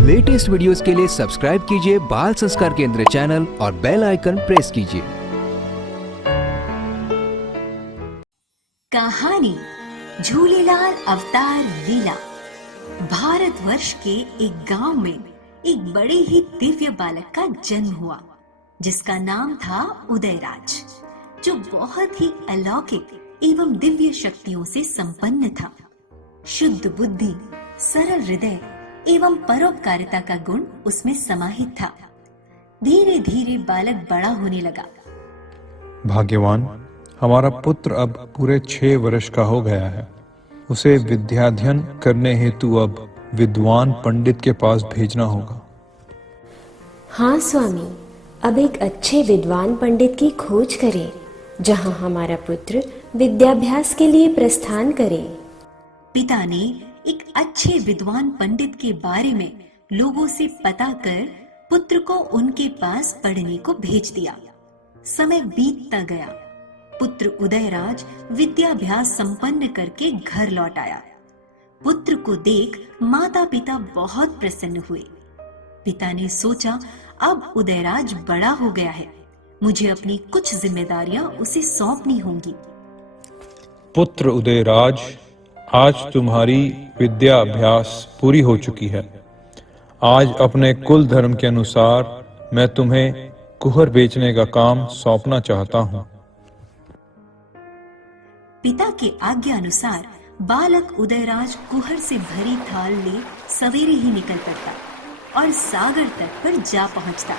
Latest videos के लिए subscribe कीजिए बाल संस्कार केंद्र चैनल और बेल आइकन प्रेस कीजिए। कहानी झूलेलाल अवतार लीला। भारतवर्ष के एक गांव में एक बड़े ही दिव्य बालक का जन्म हुआ, जिसका नाम था उदयराज, जो बहुत ही अलौकिक एवं दिव्य शक्तियों से संपन्न था। शुद्ध बुद्धि, सरल हृदय एवं परोपकारिता का गुण उसमें समाहित था। धीरे धीरे बालक बड़ा होने लगा। भाग्यवान, हमारा पुत्र अब पूरे 6 वर्ष का हो गया है। उसे विद्याध्ययन करने हेतु अब विद्वान पंडित के पास भेजना होगा। हाँ स्वामी, अब एक अच्छे विद्वान पंडित की खोज करें, जहाँ हमारा पुत्र विद्याभ्यास के लिए प्रस्थान करे। पिता ने एक अच्छे विद्वान पंडित के बारे में लोगों से पता कर पुत्र को उनके पास पढ़ने को भेज दिया। समय बीतता गया। पुत्र उदयराज विद्याभ्यास संपन्न करके घर लौट आया। पुत्र को देख माता पिता बहुत प्रसन्न हुए। पिता ने सोचा, अब उदयराज बड़ा हो गया है, मुझे अपनी कुछ जिम्मेदारियां उसे सौंपनी होंगी। पुत्र उदयराज, आज तुम्हारी विद्या अभ्यास पूरी हो चुकी है। आज अपने कुल धर्म के अनुसार मैं तुम्हें कुहर बेचने का काम सौंपना चाहता हूँ। पिता के आज्ञा अनुसार बालक उदयराज कुहर से भरी थाल ले सवेरे ही निकल पड़ता और सागर तट पर जा पहुंचता।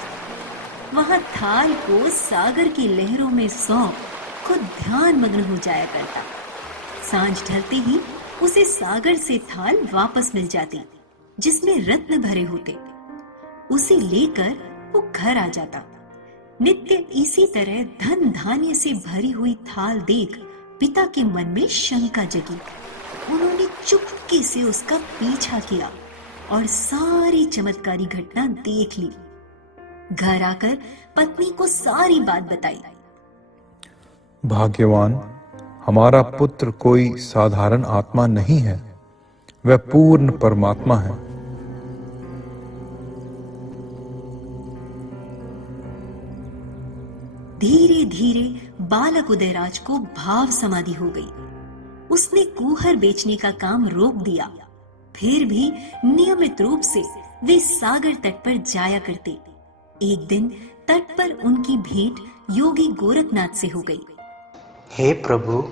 वहां थाल को सागर की लहरों में सौंप खुद ध्यान मग्न हो जाया करता। सांझ ढलते ही उसे सागर से थाल वापस मिल जाती, जिसमें रत्न भरे होते। उसे लेकर वो घर आ जाता। नित्य इसी तरह धन धान्य से भरी हुई थाल देख पिता के मन में शंका जगी। उन्होंने चुपके से उसका पीछा किया और सारी चमत्कारी घटना देख ली। घर आकर पत्नी को सारी बात बताई। भाग्यवान, हमारा पुत्र कोई साधारण आत्मा नहीं है, वह पूर्ण परमात्मा है। धीरे धीरे बालक उदयराज को भाव समाधि हो गई। उसने कुहर बेचने का काम रोक दिया। फिर भी नियमित रूप से वे सागर तट पर जाया करते। एक दिन तट पर उनकी भेंट योगी गोरखनाथ से हो गई। हे प्रभु,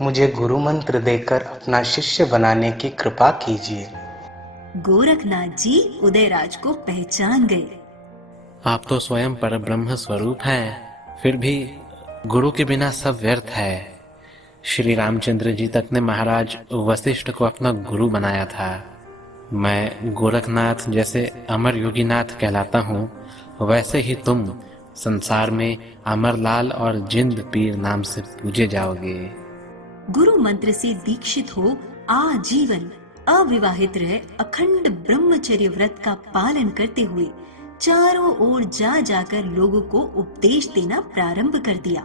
मुझे गुरु मंत्र देकर अपना शिष्य बनाने की कृपा कीजिए। गोरखनाथ जी उदयराज को पहचान गए। आप तो स्वयं परब्रह्म स्वरूप हैं, फिर भी गुरु के बिना सब व्यर्थ है। श्री रामचंद्र जी तक ने महाराज वशिष्ठ को अपना गुरु बनाया था। मैं गोरखनाथ जैसे अमर योगीनाथ कहलाता हूँ, वैसे ही तुम संसार में अमरलाल और जिंद पीर नाम से पूजे जाओगे। गुरु मंत्र से दीक्षित हो आजीवन अविवाहित रह अखंड ब्रह्मचर्य व्रत का पालन करते हुए चारों ओर जा जाकर लोगों को उपदेश देना प्रारंभ कर दिया।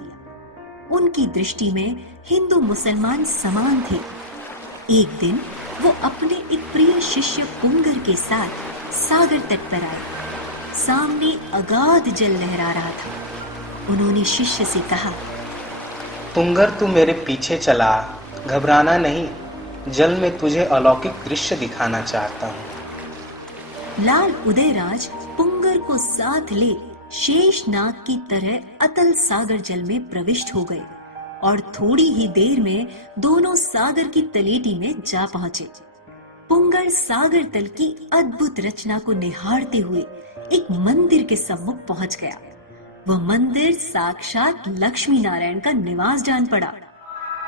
उनकी दृष्टि में हिंदू मुसलमान समान थे। एक दिन वो अपने एक प्रिय शिष्य पुंगर के साथ सागर तट पर आए। सामने अगाध जल लहरा रहा था। उन्होंने शिष्य से कहा, पुंगर, तू मेरे पीछे चला, घबराना नहीं, जल में तुझे अलौकिक दृश्य दिखाना चाहता हूँ। लाल उदयराज पुंगर को साथ ले शेषनाग की तरह अतल सागर जल में प्रविष्ट हो गए और थोड़ी ही देर में दोनों सागर की तलेटी में जा पहुंचे। पुंगर सागर तल की अद्भुत रचना को निहारते हुए एक मंदिर के सम्मुख पहुंच गया। वह मंदिर साक्षात लक्ष्मी नारायण का निवास जान पड़ा।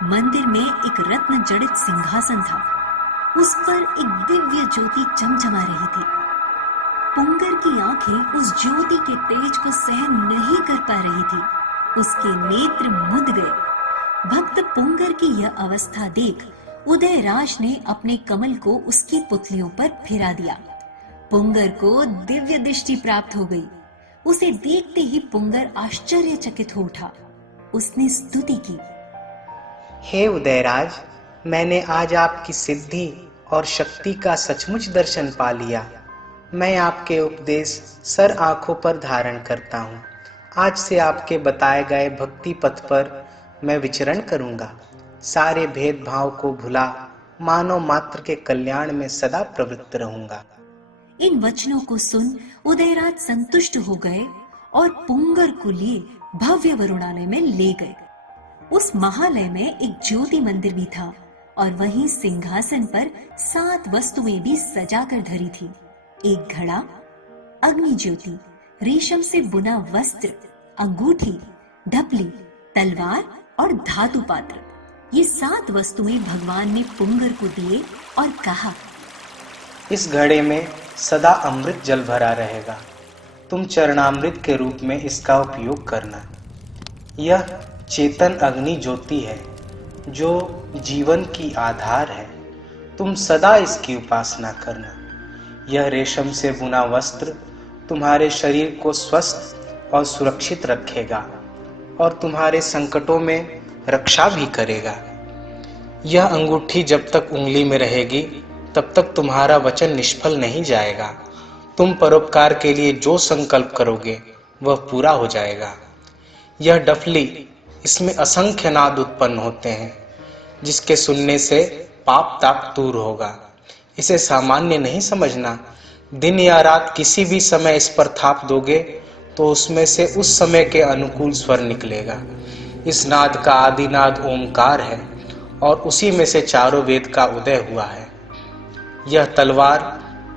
मंदिर में एक रत्न जड़ित सिंहासन था। उस पर एक दिव्य ज्योति चमचमा रही थी। पुंगर की आंखें उस ज्योति के तेज को सहन नहीं कर पा रही थी। उसके नेत्र मुद गए। भक्त पुंगर की यह अवस्था देख उदयराज ने अपने कमल को उसकी पुतलियों पर फिरा दिया। पुंगर को दिव्य दृष्टि प्राप्त हो गई। उसे देखते ही पुंगर आश्चर्यचकित हो उठा। उसने स्तुति की, हे उदयराज, मैंने आज आपकी सिद्धि और शक्ति का सचमुच दर्शन पा लिया। मैं आपके उपदेश सर आंखों पर धारण करता हूँ। आज से आपके बताए गए भक्ति पथ पर मैं विचरण करूँगा। सारे भेदभाव को भुला मानव मात्र के कल्याण में सदा प्रवृत्त रहूँगा। इन वचनों को सुन उदयराज संतुष्ट हो गए और पुंगर को लिए भव्य वरुणालय में ले गए। उस महालय में एक ज्योति मंदिर भी था और वहीं सिंहासन पर 7 वस्तुएं भी सजाकर धरी थी। एक घड़ा, अग्नि ज्योति, रेशम से बुना वस्त्र, अंगूठी, ढपली, तलवार और धातु पात्र। ये 7 वस्तुएं भगवान ने पुंगर को दिए और कहा, इस घड़े में सदा अमृत जल भरा रहेगा। तुम चरणामृत के रूप में इसका उपयोग करना। यह चेतन अग्नि ज्योति है जो जीवन की आधार है। तुम सदा इसकी उपासना करना। यह रेशम से बुना वस्त्र तुम्हारे शरीर को स्वस्थ और सुरक्षित रखेगा और तुम्हारे संकटों में रक्षा भी करेगा। यह अंगूठी जब तक उंगली में रहेगी तब तक तुम्हारा वचन निष्फल नहीं जाएगा। तुम परोपकार के लिए जो संकल्प करोगे वह पूरा हो जाएगा। यह डफली, इसमें असंख्य नाद उत्पन्न होते हैं जिसके सुनने से पाप ताप दूर होगा। इसे सामान्य नहीं समझना। दिन या रात किसी भी समय इस पर थाप दोगे तो उसमें से उस समय के अनुकूल स्वर निकलेगा। इस नाद का आदि नाद ओमकार है और उसी में से चारों वेद का उदय हुआ है। यह तलवार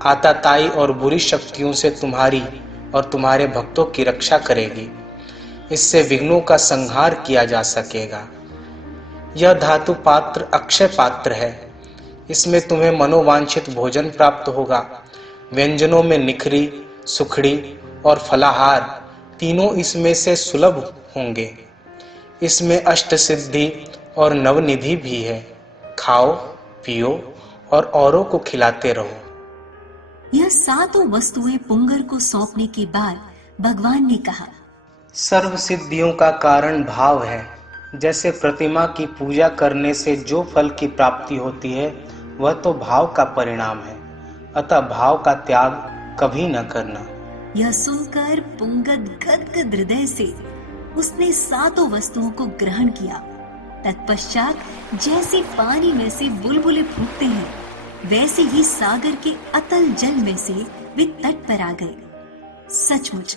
आताताई और बुरी शक्तियों से तुम्हारी और तुम्हारे भक्तों की रक्षा करेगी। इससे विघ्नों का संहार किया जा सकेगा। यह धातु पात्र अक्षय पात्र है। इसमें तुम्हें मनोवांछित भोजन प्राप्त होगा। व्यंजनों में निखरी, सुखड़ी और फलाहार तीनों इसमें से सुलभ होंगे। इसमें अष्ट सिद्धि और नवनिधि भी है। खाओ, पियो और औरों को खिलाते रहो। यह 7 वस्तुएं पुंगर को सौंपने के बाद भगवान ने कहा, सर्व सिद्धियों का कारण भाव है। जैसे प्रतिमा की पूजा करने से जो फल की प्राप्ति होती है वह तो भाव का परिणाम है। अतः भाव का त्याग कभी न करना। यह सुनकर पुंगद गदगद हृदय से उसने 7 वस्तुओं को ग्रहण किया। तत्पश्चात जैसे पानी में से बुलबुले फूटते हैं वैसे ही सागर के अतल जल में से वे तट पर आ गए। सचमुच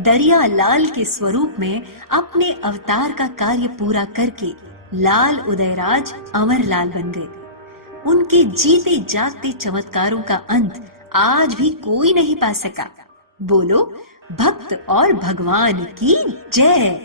दरिया लाल के स्वरूप में अपने अवतार का कार्य पूरा करके लाल उदयराज अमर लाल बन गए। उनके जीते जागते चमत्कारों का अंत आज भी कोई नहीं पा सका। बोलो भक्त और भगवान की जय।